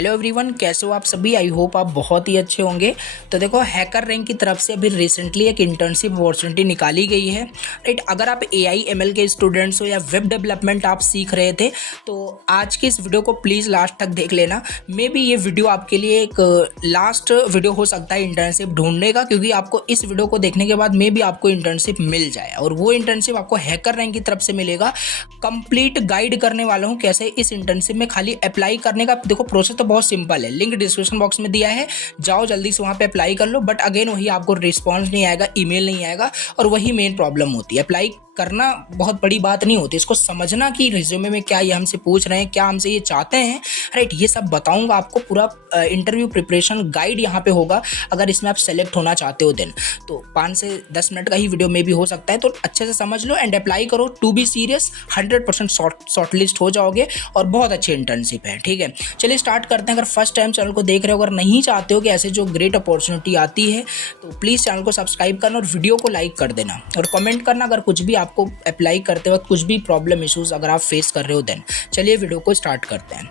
Hello everyone, कैसे हो आप सभी। आई होप आप बहुत ही अच्छे होंगे। तो देखो, हैकर रैंक की तरफ से अभी रिसेंटली एक इंटर्नशिप अपॉर्चुनिटी निकाली गई है। राइट, अगर आप AI ML के स्टूडेंट्स हो या वेब डेवलपमेंट आप सीख रहे थे तो आज की इस वीडियो को प्लीज़ लास्ट तक देख लेना। मे बी ये वीडियो आपके लिए एक लास्ट वीडियो हो सकता है इंटर्नशिप ढूंढने का, क्योंकि आपको इस वीडियो को देखने के बाद मे बी आपको इंटर्नशिप मिल जाए और वो इंटर्नशिप आपको हैकर रैंक की तरफ से मिलेगा। कंप्लीट गाइड करने वाला हूँ कैसे इस इंटर्नशिप में खाली अप्लाई करने का। देखो, प्रोसेस तो बहुत सिंपल है, लिंक डिस्क्रिप्शन बॉक्स में दिया है, जाओ जल्दी से वहाँ पे अप्लाई कर लो। बट अगेन वही, आपको रिस्पॉन्स नहीं आएगा, ईमेल नहीं आएगा, और वही मेन प्रॉब्लम होती है। अप्लाई करना बहुत बड़ी बात नहीं होती, इसको समझना कि रिज्यूमे में क्या ये हमसे पूछ रहे हैं, क्या हमसे ये चाहते हैं। राइट, ये सब बताऊंगा आपको। पूरा इंटरव्यू प्रिपरेशन गाइड यहाँ पे होगा। अगर इसमें आप सेलेक्ट होना चाहते हो दिन तो 5 से 10 मिनट का ही वीडियो में भी हो सकता है, तो अच्छे से समझ लो एंड अप्लाई करो। To be serious, 100% shortlist हो जाओगे और बहुत अच्छी इंटर्नशिप है। ठीक है, चलिए स्टार्ट करते हैं। अगर फर्स्ट टाइम चैनल को देख रहे हो, अगर नहीं चाहते हो कि ऐसे जो ग्रेट अपॉर्चुनिटी आती है, तो प्लीज़ चैनल को सब्सक्राइब करना और वीडियो को लाइक कर देना और कमेंट करना अगर कुछ भी आपको अप्लाई करते वक्त कुछ भी प्रॉब्लम इश्यूज अगर आप फेस कर रहे हो देन। चलिए वीडियो को स्टार्ट करते हैं।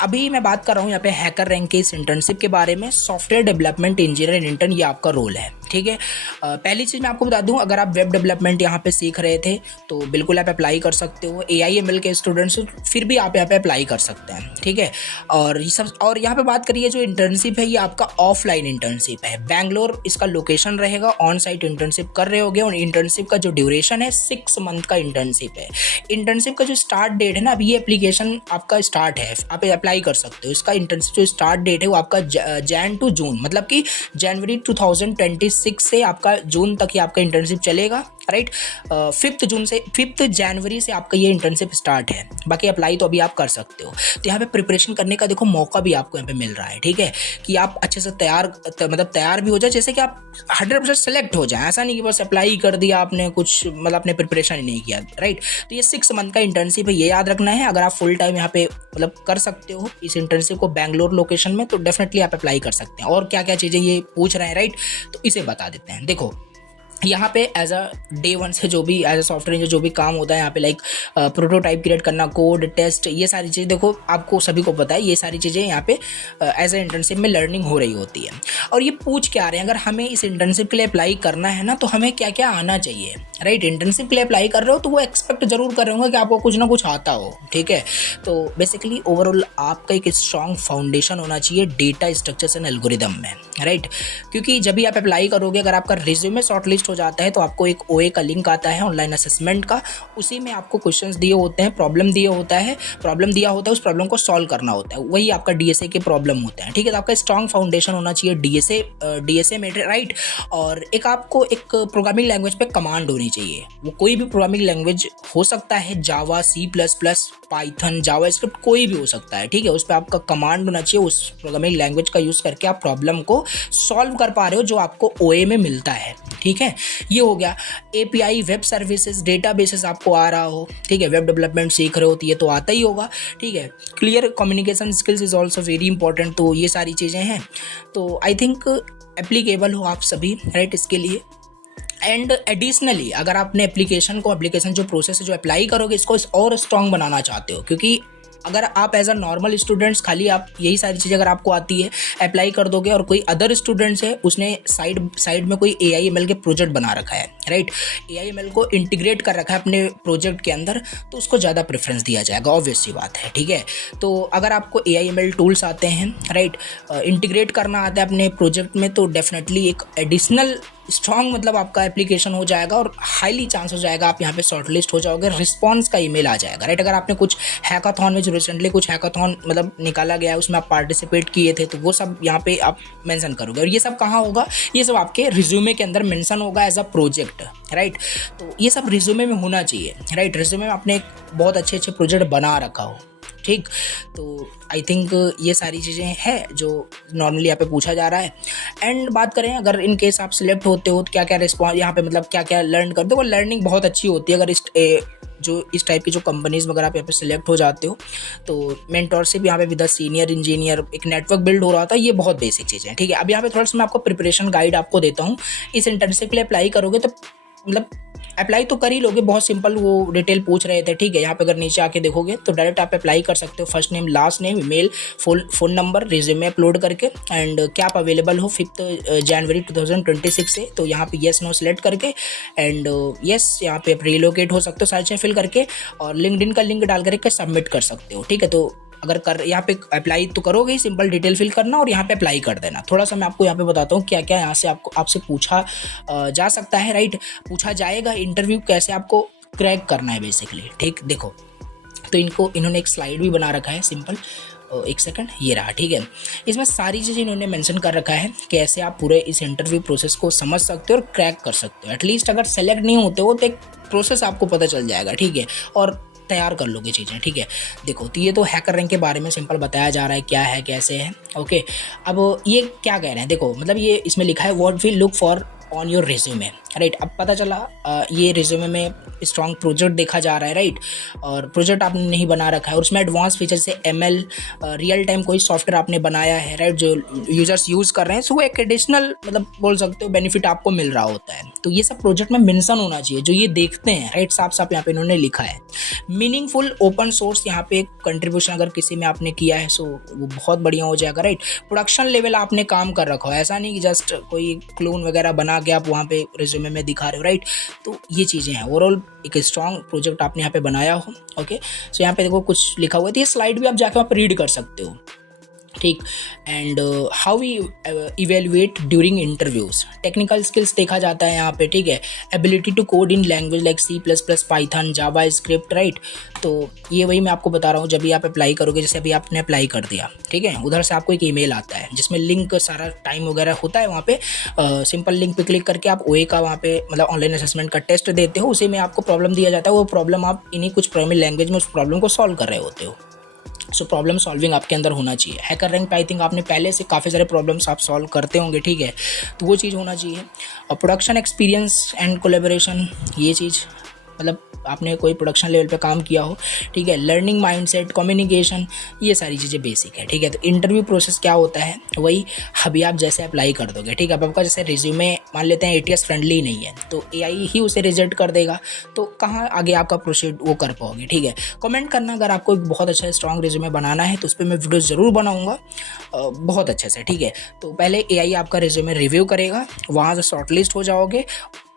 अभी मैं बात कर रहा हूँ यहाँ पे हैकर रैंक के इस इंटर्नशिप के बारे में। सॉफ्टवेयर डेवलपमेंट इंजीनियर इंटर्न, ये आपका रोल है। ठीक है, पहली चीज़ मैं आपको बता दूं, अगर आप वेब डेवलपमेंट यहाँ पे सीख रहे थे तो बिल्कुल आप अप्लाई कर सकते हो। AI ML के स्टूडेंट्स फिर भी आप यहाँ पे अप्लाई कर सकते हैं। ठीक है, और ये सब। और यहाँ पे बात करिए, जो इंटर्नशिप है ये आपका ऑफलाइन इंटर्नशिप है। बैंगलोर इसका लोकेशन रहेगा। ऑन साइट इंटर्नशिप कर रहे होगे और इंटर्नशिप का जो ड्यूरेशन है 6 मंथ का इंटर्नशिप है। इंटर्नशिप का जो स्टार्ट डेट है ना, अभी ये एप्लीकेशन आपका स्टार्ट है, आप अप्लाई कर सकते हो। इसका इंटर्नशिप जो स्टार्ट डेट है वो आपका जैन टू जून, मतलब कि जनवरी 2026 से आपका जून तक ही आपका इंटर्नशिप चलेगा। राइट, 5 जनवरी से आपका ये इंटर्नशिप स्टार्ट है। बाकी अप्लाई तो अभी आप कर सकते हो। तो यहाँ पे प्रिपरेशन करने का देखो मौका भी आपको यहाँ पे मिल रहा है। ठीक है, कि आप अच्छे से तैयार भी हो जाए, जैसे कि आप 100% सेलेक्ट हो जाए। ऐसा नहीं कि बस अप्लाई कर दिया आपने, कुछ मतलब आपने प्रिपरेशन ही नहीं किया। राइट, तो ये 6 मंथ का इंटर्नशिप है, ये याद रखना है। अगर आप फुल टाइम यहाँ पे मतलब कर सकते हो इस इंटर्नशिप को बैंगलोर लोकेशन में, तो डेफिनेटली आप अप्लाई कर सकते हैं। और क्या क्या चीज़ें ये पूछ रहे हैं, राइट, तो इसे बता देते हैं। देखो, यहाँ पे एज अ डे 1 से जो भी एज अ सॉफ्टवेयर इंजीनियर जो भी काम होता है यहाँ पे, लाइक प्रोटोटाइप क्रिएट करना, कोड टेस्ट, ये सारी चीज़ें देखो आपको सभी को पता है। ये सारी चीज़ें यहाँ पे एज अ इंटर्नशिप में लर्निंग हो रही होती है। और ये पूछ के आ रहे हैं, अगर हमें इस इंटर्नशिप के लिए अप्लाई करना है ना, तो हमें क्या क्या आना चाहिए। राइट, इंटर्नशिप के लिए अप्लाई कर रहे हो तो वो एक्सपेक्ट जरूर कर रहे होंगे कि आपको कुछ ना कुछ आता हो। ठीक है, तो बेसिकली ओवरऑल आपका एक स्ट्रॉन्ग फाउंडेशन होना चाहिए डेटा स्ट्रक्चर्स एंड एल्गोरिदम में। राइट, क्योंकि जब भी आप अप्लाई करोगे, अगर आपका रिज्यूमे शॉर्टलिस्ट हो जाता है तो आपको एक OA का लिंक आता है ऑनलाइन असेसमेंट का। उसी में आपको क्वेश्चंस दिए होते हैं, प्रॉब्लम दिया होता है, उस प्रॉब्लम को सॉल्व करना होता है। वही आपका DSA के प्रॉब्लम होते हैं। ठीक है, तो आपका स्ट्रॉन्ग फाउंडेशन होना चाहिए DSA में। राइट, और एक आपको एक प्रोग्रामिंग लैंग्वेज पे कमांड होनी चाहिए। वो कोई भी प्रोग्रामिंग लैंग्वेज हो सकता है, जावा, C++, पाइथन, जावास्क्रिप्ट, कोई भी हो सकता है। ठीक है, उस पर आपका कमांड होना चाहिए। उस प्रोग्रामिंग लैंग्वेज का यूज़ करके आप प्रॉब्लम को सॉल्व कर पा रहे हो जो आपको OA में मिलता है। ठीक है, ये हो गया। API, वेब सर्विसेज, डेटाबेसेस आपको आ रहा हो। ठीक है, वेब डेवलपमेंट सीख रहे हो तो ये तो आता ही होगा। ठीक है, clear communication skills is also very important. तो ये सारी चीज़ें हैं, तो आई थिंक एप्लीकेबल हो आप सभी। राइट, इसके लिए एंड एडिशनली अगर आपने एप्लीकेशन जो प्रोसेस है जो अप्लाई करोगे, इसको और स्ट्रॉन्ग बनाना चाहते हो, क्योंकि अगर आप एज अ नॉर्मल स्टूडेंट्स खाली आप यही सारी चीज़ें अगर आपको आती है अप्लाई कर दोगे, और कोई अदर स्टूडेंट्स है उसने साइड में कोई AI ML के प्रोजेक्ट बना रखा है, राइट, AI ML को इंटीग्रेट कर रखा है अपने प्रोजेक्ट के अंदर, तो उसको ज़्यादा प्रेफरेंस दिया जाएगा। ऑब्वियस सी बात है। ठीक है, तो अगर आपको AI ML टूल्स आते हैं, राइट, इंटीग्रेट करना आता है अपने प्रोजेक्ट में, तो डेफिनेटली एक एडिशनल स्ट्रॉन्ग मतलब आपका एप्लीकेशन हो जाएगा और हाईली चांस हो जाएगा आप यहाँ पे शॉर्टलिस्ट हो जाओगे, रिस्पॉन्स का ईमेल आ जाएगा। राइट, अगर आपने कुछ हैकाथॉन में जो रिसेंटली कुछ हैकाथॉन मतलब निकाला गया है उसमें आप पार्टिसिपेट किए थे, तो वो सब यहाँ पे आप मेंशन करोगे। और ये सब कहाँ होगा, ये सब आपके रिज्यूमे के अंदर मेंशन होगा एज अ प्रोजेक्ट। राइट, तो ये सब रिज्यूमे में होना चाहिए। राइट, रिज्यूमे में आपने बहुत अच्छे प्रोजेक्ट बना रखा हो। ठीक, तो आई थिंक ये सारी चीज़ें हैं जो नॉर्मली यहाँ पे पूछा जा रहा है। एंड बात करें, अगर इन केस आप सिलेक्ट होते हो तो क्या क्या रिस्पॉन्स यहाँ पे मतलब क्या क्या लर्न करते हो। वो लर्निंग बहुत अच्छी होती है। अगर इस टाइप की जो कंपनीज़ वगैरह आप यहाँ पे सिलेक्ट हो जाते हो, तो मेंटोरशिप यहाँ पे विद सीनियर इंजीनियर, एक नेटवर्क बिल्ड हो रहा था। ये बहुत बेसिक चीज़ें हैं। ठीक है, अब यहाँ पे थोड़ा सा मैं आपको प्रिपरेशन गाइड आपको देता हूँ। इस इंटर्नशिप के लिए अप्लाई करोगे तो मतलब अप्लाई तो कर ही लोगे, बहुत सिंपल, वो डिटेल पूछ रहे थे, ठीक है। यहाँ पे अगर नीचे आके देखोगे तो डायरेक्ट आप अप्लाई कर सकते हो, first name, last name, email, phone number, resume upload करके, एंड क्या आप अवेलेबल हो 5 जनवरी 2026 से, तो यहाँ पे येस नो सेलेक्ट करके, एंड येस यहाँ पे आप रिलोकेट हो सकते हो, सारी चीज़ें फिल करके, और लिंक्डइन का लिंक डाल करके सबमिट कर सकते हो, ठीक है। तो अगर कर यहाँ पे अप्लाई तो करोगे ही, सिंपल डिटेल फिल करना और यहाँ पे अप्लाई कर देना। थोड़ा सा मैं आपको यहाँ पे बताता हूँ क्या क्या यहाँ से आपसे पूछा जा सकता है, राइट, पूछा जाएगा, इंटरव्यू कैसे आपको क्रैक करना है बेसिकली, ठीक। देखो, तो इन्होंने एक स्लाइड भी बना रखा है सिंपल, एक सेकंड, ये रहा, ठीक है। इसमें सारी चीज़ें इन्होंने मेंशन कर रखा है कि ऐसे आप पूरे इस इंटरव्यू प्रोसेस को समझ सकते हो और क्रैक कर सकते हो। एटलीस्ट अगर सेलेक्ट नहीं होते हो तो एक प्रोसेस आपको पता चल जाएगा, ठीक है, और तैयार कर लोगे चीज़ें, ठीक है। देखो, तो ये तो हैकर रैंक के बारे में सिंपल बताया जा रहा है, क्या है कैसे है, ओके। अब ये क्या कह रहे हैं, देखो, मतलब ये इसमें लिखा है what we look for on your resume, right. अब पता चला ये रिज्यूमे में स्ट्रॉन्ग प्रोजेक्ट देखा जा रहा है, राइट, और प्रोजेक्ट आपने नहीं बना रखा है, और उसमें एडवांस फीचर से ML रियल टाइम कोई सॉफ्टवेयर आपने बनाया है, राइट, जो यूजर्स यूज़ कर रहे हैं, सो वो एक एडिशनल, मतलब बोल सकते हो, बेनिफिट आपको मिल रहा होता है। तो ये सब प्रोजेक्ट में मेंशन होना चाहिए, जो ये देखते हैं, राइट, साफ साफ यहाँ पे इन्होंने लिखा है। मीनिंगफुल ओपन सोर्स, यहाँ पे कंट्रीब्यूशन अगर किसी में आपने किया है सो वो बहुत बढ़िया हो जाएगा, राइट। प्रोडक्शन लेवल आपने काम कर रखा हो, ऐसा नहीं कि जस्ट कोई क्लोन वगैरह बना के आप वहाँ पे रिज्यूमे में दिखा रहे हो, राइट। तो ये चीज़ें हैं, ओवरऑल एक स्ट्रॉन्ग प्रोजेक्ट आपने यहाँ पे बनाया हो, ओके। सो यहाँ पे देखो कुछ लिखा हुआ है, तो ये स्लाइड भी आप जाके वहाँ पे रीड कर सकते हो, ठीक। And how we evaluate during interviews, technical skills देखा जाता है यहाँ पे, ठीक है। Ability to code in language like C++, Python, JavaScript, right. तो ये वही मैं आपको बता रहा हूँ, जब भी आप अप्लाई करोगे, जैसे अभी आपने अप्लाई कर दिया, ठीक है, उधर से आपको एक ईमेल आता है जिसमें लिंक, सारा टाइम वगैरह होता है वहाँ पे, सिंपल लिंक पे क्लिक करके आप OA का वहाँ पे मतलब ऑनलाइन असेसमेंट का टेस्ट देते हो, उसी में आपको प्रॉब्लम दिया जाता है, वो प्रॉब्लम आप इन्हीं कुछ प्रोग्रामिंग लैंग्वेज में उस प्रॉब्लम को सॉल्व कर रहे होते हो। सो प्रॉब्लम सॉल्विंग आपके अंदर होना चाहिए। हैकर रैंक पे आई थिंक आपने पहले से काफ़ी सारे प्रॉब्लम्स आप सॉल्व करते होंगे, ठीक है, तो वो चीज़ होना चाहिए। और प्रोडक्शन एक्सपीरियंस एंड कोलेबोरेशन, ये चीज़, मतलब आपने कोई प्रोडक्शन लेवल पे काम किया हो, ठीक है। लर्निंग माइंडसेट, कम्युनिकेशन, ये सारी चीज़ें बेसिक है, ठीक है। तो इंटरव्यू प्रोसेस क्या होता है, वही अभी आप जैसे अप्लाई कर दोगे, ठीक है। अब आपका जैसे रिज्यूमे मान लेते हैं ATS फ्रेंडली नहीं है, तो AI ही उसे रिजेक्ट कर देगा, तो कहाँ आगे आपका प्रोसीड वो कर पाओगे, ठीक है। कमेंट करना, अगर आपको एक बहुत अच्छा स्ट्रॉन्ग रिज्यूमे बनाना है तो उस पर मैं वीडियो ज़रूर बनाऊँगा बहुत अच्छे से, ठीक है। तो पहले AI आपका रिज्यूमे रिव्यू करेगा, वहाँ से शॉर्टलिस्ट हो जाओगे,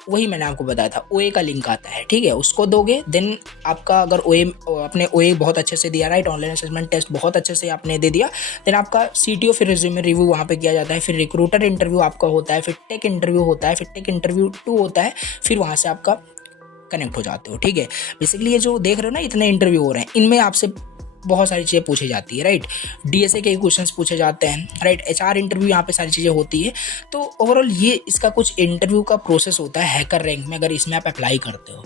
वही मैंने आपको बताया था, OA का लिंक आता है, ठीक है, उसको दोगे, देन आपका अगर अपने OA बहुत अच्छे से दिया, राइट, ऑनलाइन असेसमेंट टेस्ट बहुत अच्छे से आपने दे दिया, देन आपका CTO फिर रिज्यूमे रिव्यू वहाँ पे किया जाता है, फिर रिक्रूटर इंटरव्यू आपका होता है, फिर टेक इंटरव्यू होता है, फिर टेक इंटरव्यू 2 होता है, फिर वहाँ से आपका कनेक्ट हो जाते हो, ठीक है। बेसिकली ये जो देख रहे हो ना, इतने इंटरव्यू हो रहे हैं, इनमें आपसे बहुत सारी चीज़ें पूछी जाती है, राइट। DSA के क्वेश्चंस पूछे जाते हैं, राइट। HR इंटरव्यू यहाँ पे सारी चीज़ें होती है। तो ओवरऑल ये इसका कुछ इंटरव्यू का प्रोसेस होता है हैकर रैंक में, अगर इसमें आप अप्लाई करते हो।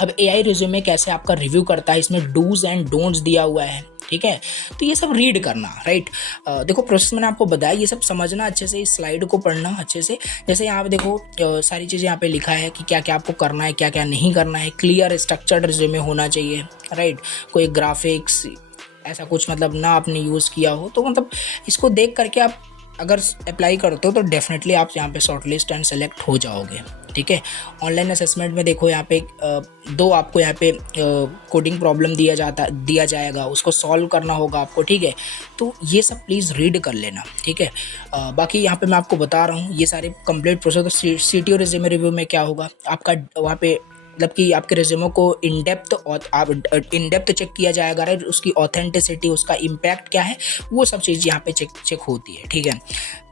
अब AI रिज्यूमे कैसे आपका रिव्यू करता है, इसमें डूज एंड डोंट्स दिया हुआ है, ठीक है। तो ये सब रीड करना, राइट। देखो, प्रोसेस मैंने आपको बताया, ये सब समझना अच्छे से, इस स्लाइड को पढ़ना अच्छे से। जैसे यहाँ पे देखो सारी चीज़ें यहाँ पे लिखा है कि क्या क्या आपको करना है, क्या क्या नहीं करना है। क्लियर स्ट्रक्चर्ड रिज्यूमे होना चाहिए, राइट। कोई ग्राफिक्स ऐसा कुछ मतलब ना आपने यूज़ किया हो, तो मतलब इसको देख करके आप अगर अप्लाई करते हो तो डेफिनेटली आप यहाँ पे शॉर्टलिस्ट एंड सेलेक्ट हो जाओगे, ठीक है। ऑनलाइन असेसमेंट में देखो यहाँ पे 2 आपको यहाँ पे कोडिंग प्रॉब्लम दिया जाएगा, उसको सॉल्व करना होगा आपको, ठीक है। तो ये सब प्लीज़ रीड कर लेना, ठीक है। बाकी यहाँ पे मैं आपको बता रहा हूँ ये सारे कंप्लीट प्रोसेस। तो CTO रिज्यूमे रिव्यू में क्या होगा, आपका वहाँ पे मतलब कि आपके रिज्यूमे को इन डेप्थ चेक किया जाएगा, राइट। उसकी ऑथेंटिसिटी, उसका इम्पैक्ट क्या है, वो सब चीज़ यहाँ पे चेक होती है, ठीक है।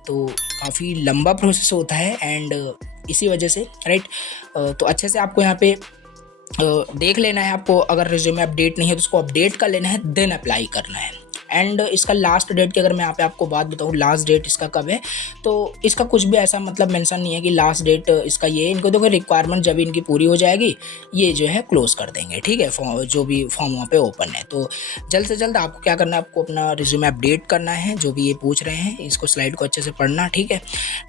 तो काफ़ी लंबा प्रोसेस होता है एंड इसी वजह से, राइट। तो अच्छे से आपको यहाँ पे देख लेना है। आपको अगर रिज्यूमे अपडेट नहीं है तो उसको अपडेट कर लेना है, देन अप्लाई करना है। एंड इसका लास्ट डेट की अगर मैं यहाँ पे आपको बात बताऊँ, लास्ट डेट इसका कब है, तो इसका कुछ भी ऐसा मतलब मेंशन नहीं है कि लास्ट डेट इसका ये है। इनको देखो रिक्वायरमेंट जब इनकी पूरी हो जाएगी ये जो है क्लोज कर देंगे, ठीक है। जो भी फॉर्म वहाँ पे ओपन है, तो जल्द से जल्द आपको क्या करना है, आपको अपना रिज्यूमे अपडेट करना है, जो भी ये पूछ रहे हैं इसको स्लाइड को अच्छे से पढ़ना, ठीक है।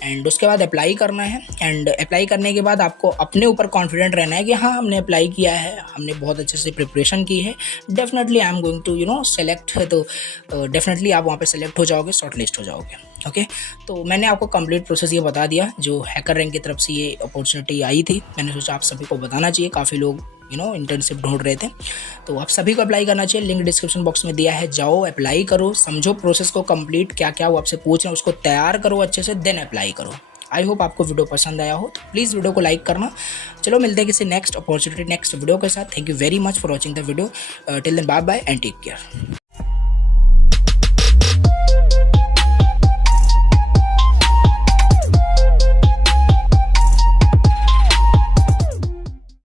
एंड उसके बाद अप्लाई करना है। एंड अप्लाई करने के बाद आपको अपने ऊपर कॉन्फिडेंट रहना है कि हाँ हमने अप्लाई किया है, हमने बहुत अच्छे से प्रिपरेशन की है, definitely I am going to select. तो डेफिनेटली आप वहाँ पे सेलेक्ट हो जाओगे, शॉर्ट लिस्ट हो जाओगे। ओके, तो मैंने आपको कंप्लीट प्रोसेस ये बता दिया, जो हैकर रैंक की तरफ से ये अपॉर्चुनिटी आई थी, मैंने सोचा आप सभी को बताना चाहिए, काफ़ी लोग इंटर्नशिप ढूंढ रहे थे, तो आप सभी को अप्लाई करना चाहिए। लिंक डिस्क्रिप्शन बॉक्स में दिया है, जाओ अप्लाई करो, समझो प्रोसेस को कंप्लीट, क्या क्या वो आपसे पूछ रहे हैं उसको तैयार करो अच्छे से, देन अप्लाई करो। आई होप आपको वीडियो पसंद आया हो, तो प्लीज़ वीडियो को लाइक करना। चलो मिलते हैं किसी नेक्स्ट अपॉर्चुनिटी, नेक्स्ट वीडियो के साथ। Thank you very much for watching the video. Till then bye bye and take care.